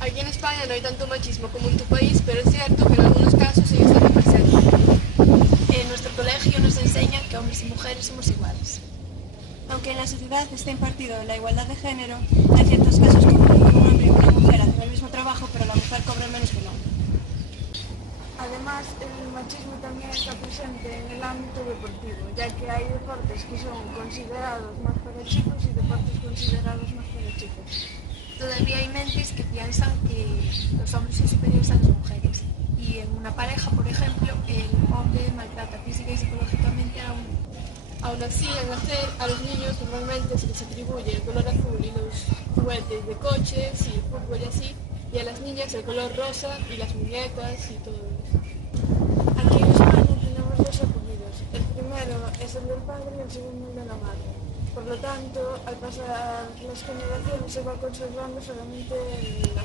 Aquí en España no hay tanto machismo como en tu país, pero es cierto que en algunos casos sigue estando presente. En nuestro colegio nos enseñan que hombres y mujeres somos iguales. Aunque en la sociedad está impartido la igualdad de género, hay ciertos casos como que un hombre y una mujer hacen el mismo trabajo, pero la mujer cobra menos que el hombre. Además, el machismo también está presente en el ámbito deportivo, ya que hay deportes que son considerados más para chicos y deportes considerados más para chicas. Todavía hay mentes que piensan que los hombres son superiores a las mujeres. Y en una pareja, por ejemplo, el hombre maltrata física y psicológicamente a un... Aún así, al nacer, a los niños normalmente se les atribuye el color azul y los juguetes de coches y el fútbol y así, y a las niñas el color rosa y las muñecas y todo eso. Aquí en España tenemos dos apellidos. El primero es el del padre y el segundo el de la madre. Por lo tanto, al pasar las generaciones se va conservando solamente el